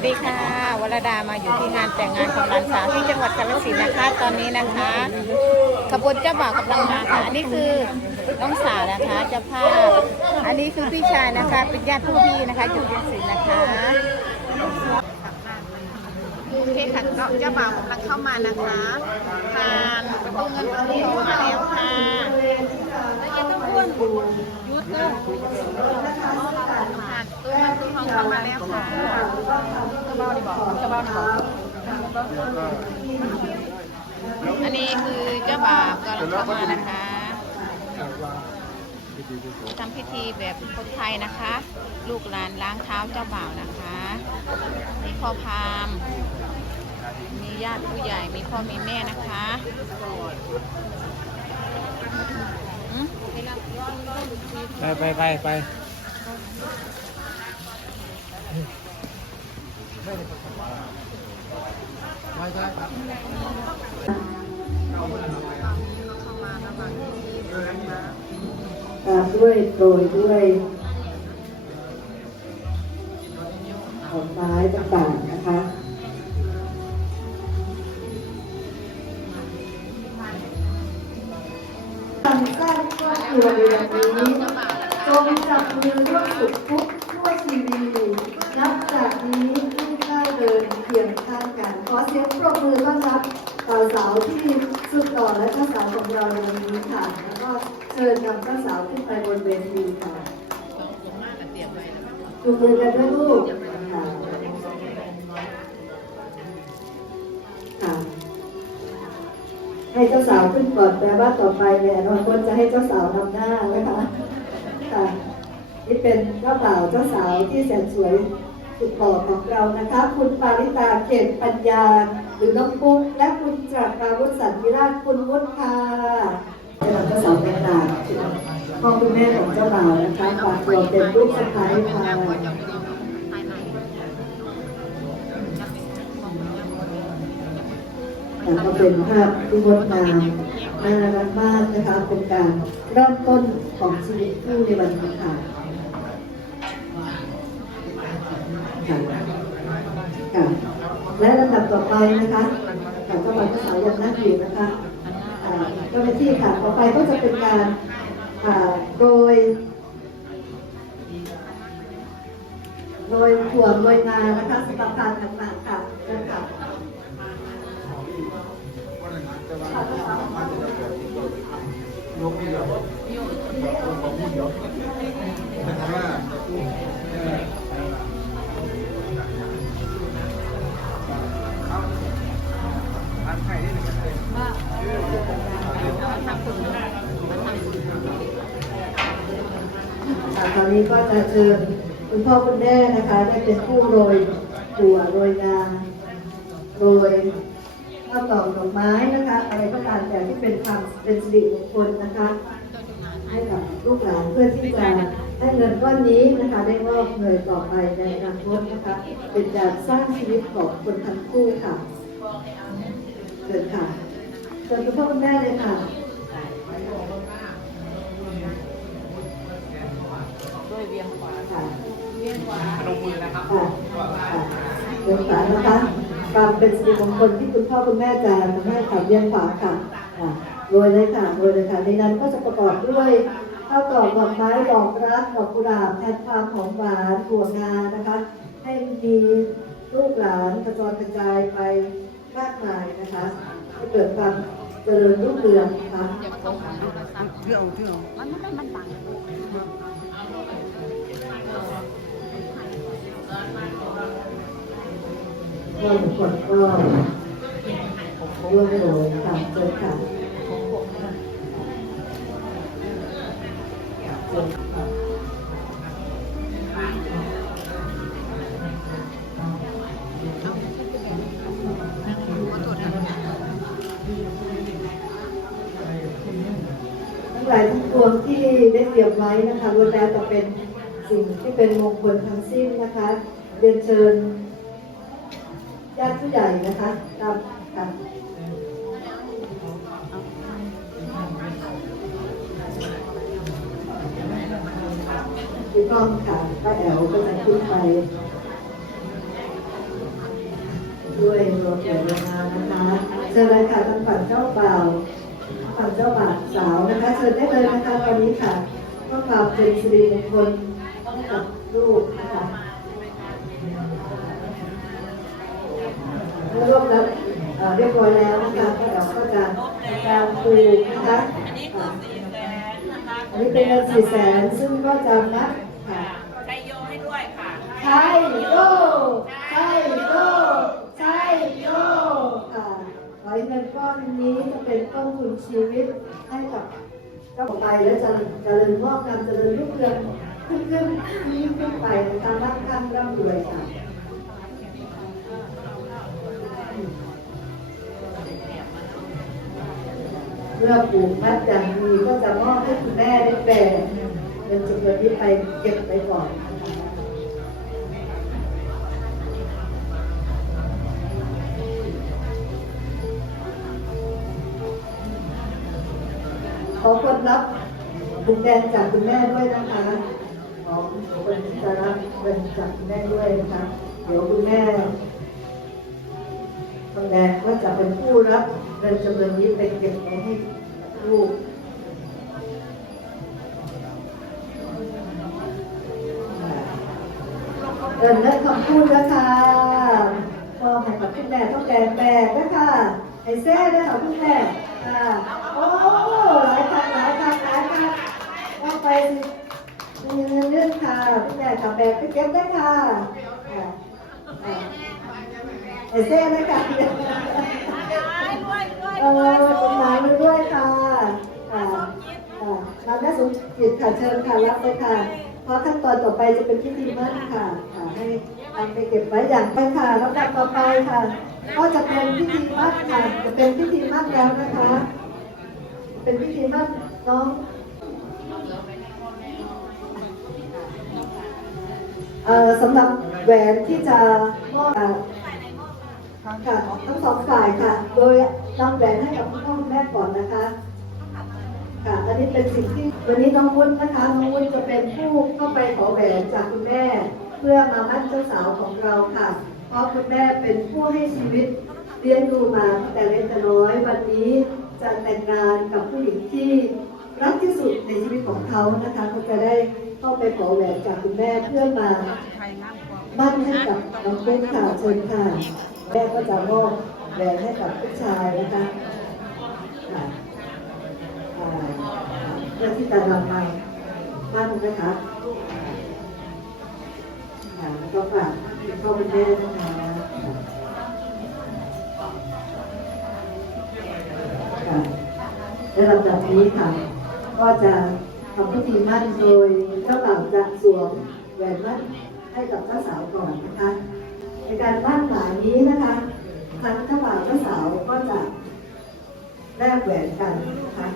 วัสดีค่ะวรดามาอยู่ที่งานแต่งงานของหลานสาวที่จังหวัดกาฬสินธุ์นะคะ ตอนนี้นะคะขบวนเจ้าบ่าวกำลังมาค่ะอันนี้คือน้องสาวนะคะเจ้าภาพอันนี้คือพี่ชายนะคะเป็นญาติผู้พี่นะคะอยู่กาฬสินธุ์นะคะโอเคค่ะก็เจ้าบ่าวกำลังเข้ามานะคะผ่านประตูเงินประตูทองมาแล้วค่ะแล้วยังต้องอ้วนยุดเลย อันนี้คือเจ้าบ่าวกำลังเข้ามานะคะทำพิธีแบบคนไทยนะคะ ลูกหลานล้างเท้าเจ้าบ่าวนะคะมีพ่อพามมีญาติผู้ใหญ่มีพ่อมีแม่นะคะอืมไปไปไป ไปตามด้วยโปรยด้วยดอกไม้ต่างๆนะคะทำสร้างครอบครัวในวันนี้จงจับมือร่วมสุขทุกข์ทั่วชีวีนับจากนี้ เสียงปรบมือต้อนรับสาวสาวที่สุดหล่อและเจ้าสาวของเราในวันนี้ค่ะ แล้วก็เชิญนำเจ้าสาวขึ้นไปบนเวทีค่ะจูงมือกันด้วยลูกค่ะค่ะ ให้เจ้าสาวขึ้นก่อนแปลว่าต่อไปเนี่ยอนาคตจะให้เจ้าสาวนำหน้านะคะค่ะนี่เป็นเจ้าบ่าวเจ้าสาวที่แสนสวย สุดหล่อของเรานะคะ คุณปาริตาเขตปัญญา หรือน้องปุ๊กและคุณจักราวุฒิสันติราชคุณวุฒิค่ะเป็นเจ้าสาวแต่งานพ่อคุณแม่ของเจ้าบ่าวนะคะฝากตัวเป็นลูกสะใภ้ค่ะแต่ก็เป็นภาพที่งดงามน่ารักมากนะคะเป็นการเริ่มต้นของชีวิตคู่ในวันนี้ค่ะค่ะ ค่ะและลำดับต่อไปนะคะค่ะเจ้าบ่าวเจ้าสาวยังนั่งอยู่นะคะเจ้าหน้าที่ค่ะต่อไปก็จะเป็นการโรยโรยถั่วโรยงานะคะสำหรับการต่างๆค่ะนะคะค่ะตอนนี้ นี้ก็จะเชิญคุณพ่อคุณแม่นะคะ ได้เป็นผู้โรยถั่วโรยงาโรยข้าวตอกดอกไม้นะคะ อะไรก็ตามแต่ที่เป็นความเป็นสิริมงคลนะคะ ให้กับลูกหลานเพื่อที่จะให้เงินก้อนนี้นะคะได้งอกเงยต่อไปในอนาคตนะคะเป็นการสร้างชีวิตของคนทั้งคู่ค่ะเชิญค่ะเชิญคุณพ่อคุณแม่เลยค่ะ เวียงขวาค่ะเวียงขวาลงมือนะครับค่ะค่ะเลี้ยงขวานะคะความเป็นสิริมงคลที่คุณพ่อคุณแม่จะทำให้ขับเลี้ยงขวาค่ะค่ะโรยเลยค่ะโรยเลยค่ะในนั้นก็จะประกอบด้วยข้าวกล่องดอกไม้ดอกรักดอกกุหลาบแทนความหอมหวานถั่วงานะคะ ให้มีลูกหลานกระจรกระจายไปมากมายนะคะให้เกิดความเจริญรุ่งเรืองนะคะอย่าต้องหันโทรศัพท์เที่ยวเที่ยวมันไม่ได้มันบัง ก็ทุกคนก็ร่วมโรยค่ะเชิญค่ะเชิญค่ะทั้งหลายทั้งปวงที่ได้เตรียมไว้นะคะล้วนแล้วแต่เป็น สิ่งที่เป็นมงคลทั้งสิ้นนะคะ เรียนเชิญญาติผู้ใหญ่นะคะตามค่ะพี่ก้องค่ะป้าแอ๋วก็จะขึ้นไปด้วยรวมถึงเวลานะคะเชิญเลยค่ะทางฝั่งเจ้าบ่าวฝั่งเจ้าบ่าวสาวนะคะเชิญได้เลยนะคะตอนนี้ค่ะเพื่อความเป็นสิริมงคล ลูกนะคะเมื่อรวบรับเอ่อเรียบร้อยแล้วนะคะก็เราก็จะทำการปลูกนะคะอ่าอันนี้เป็นเงินสี่แสนซึ่งก็จะมัดค่ะใช้โยให้ด้วยค่ะใช่โยใช่โยใช่โยค่ะขอให้เงินก้อนนี้จะเป็นต้นทุนชีวิตให้กับเจ้าของไปและจะเจริญงอกงามเจริญรุ่งเรือง ขึ้นขึ้นนี้ขึ้นไปนะคะมั่งคั่งร่ำรวยค่ะเมื่อปลูกมัดอย่างดีก็จะมอบให้คุณแม่ได้แบ่งเงินจำนวนนี้ไปเก็บไปก่อนขอคนรับบุญแดงจากคุณแม่ด้วยนะคะ ขอคนจะรับเงินจากแม่ด้วยนะคะเดี๋ยวคุณแม่คนแดงก็จะเป็นผู้รับเงินจำนวนนี้ไปเก็บไว้ให้ลูกเดินเลิกคำพูดนะคะพอให้กับคุณแม่ต้องแดงแบกนะคะไอ้แซ่ด้วยค่ะคุณแม่ค่ะโอ้หลายคันหลายคันหลายคันต้องไป นเรื่องค่ะคุณแม่ขับแบกไปเก็บได้ค่ะค่ะอ่าไอ้แซ่ด้วยค่ะเออสมหมายมาด้วยค่ะค่ะค่ะเราได้สมจิตค่ะเชิญค่ะรับเลยค่ะ เพราะขั้นตอนต่อไปจะเป็นพิธีมั่นค่ะค่ะให้เอาไปเก็บไว้อย่างไปค่ะแล้วกันต่อไปค่ะก็จะเป็นพิธีมั่นค่ะจะเป็นพิธีมั่นแล้วนะคะ เป็นพิธีมั่นน้อง สำหรับแหวนที่จะมอบค่ะทั้งสองฝ่ายค่ะ โดยนำแหวนให้กับคุณพ่อคุณแม่ก่อนนะคะ ค่ะ อันนี้เป็นสิ่งที่วันนี้น้องวุ้นนะคะน้องวุ้นจะเป็นผู้เข้าไปขอแหวนจากคุณแม่ เพื่อมามั่นเจ้าสาวของเราค่ะ เพราะคุณแม่เป็นผู้ให้ชีวิตเลี้ยงดูมาตั้งแต่เล็กแต่น้อยวันนี้จะแต่งงานกับผู้หญิงที่ รักที่สุดในชีวิตของเขานะคะก็จะได้เข้าไปขอแหวนจากคุณแม่เพื่อมามั่นให้กับน้องเบ้นค่ะเชิญค่ะแม่ก็จะมอบแหวนให้กับผู้ชายนะคะค่ะอ่าเพื่อที่จะนำมามั่นนะคะอ่าแล้วก็ฝากเข้าไปเล่นะคะค่ะในลำดับนี้ค่ะ ก็จะทำพิธีมั่นโดยเจ้าบ่าวจะสวมแหวนมั่นให้กับเจ้าสาวก่อนนะคะในการมั่นหมายนี้นะคะทั้งเจ้าบ่าวเจ้าสาวก็จะแลกแหวนกันนะคะ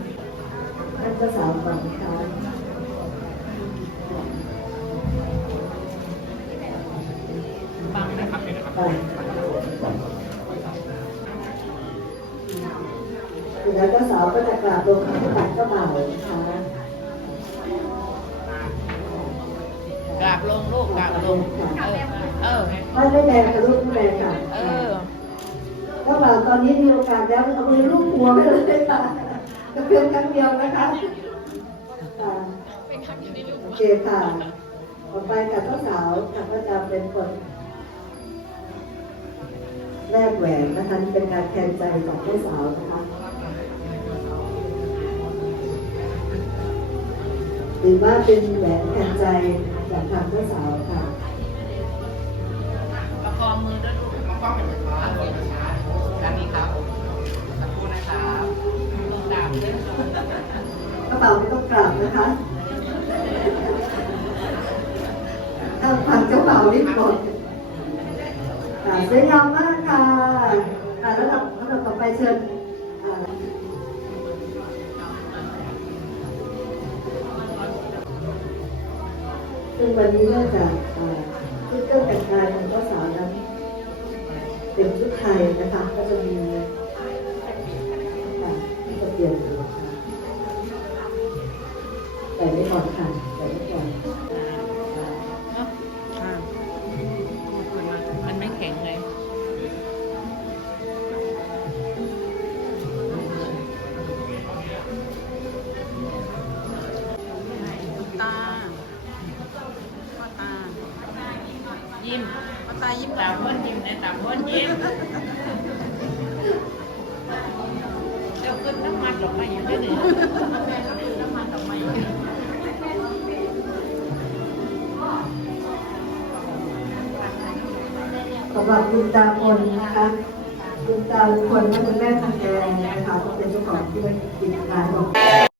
ท่านเจ้าสาวก่อนนะคะไป แล้วเจ้าสาวก็จะกราบลงที่ตักเจ้าบ่าวนะคะกราบลงลูกกราบลง เออ เออไม่ได้แรงค่ะลูกไม่แรงค่ะเออ เจ้าบ่าวตอนนี้มีโอกาสแล้วเอามือลูบหัวไปเลยค่ะจะเพียงครั้งเดียวนะคะค่ะโอเคค่ะต่อไปกับเจ้าสาวค่ะก็จะเป็นคนแลกแหวนนะคะนี่เป็นการแทนใจของเจ้าสาวนะคะ หรือว่าเป็นแหวนแทนใจจากทางเจ้าสาวค่ะ ประคองมือด้วยลูกประคองเป็นช้าช้าด้านนี้ครับสักครู่นะครับลงดาบด้วยกระเป๋าไม่ต้องกราบนะคะทางฝั่งเจ้าบ่าวรีบกดค่ะสวยงามมากค่ะค่ะแล้วเราแล้วเราต่อไปเชิญ ซึ่งวันนี้เนื่องจากอ่าชุดเครื่องแต่งกายของเจ้าสาวนั้นเป็นชุดไทยนะคะก็จะมี ดอกไม้ยังได้เลยสำหรับคุณตาคนนะคะคุณตาคนและคุณแม่ทางแดงนะคะก็เป็นเจ้าของที่กิจกานของ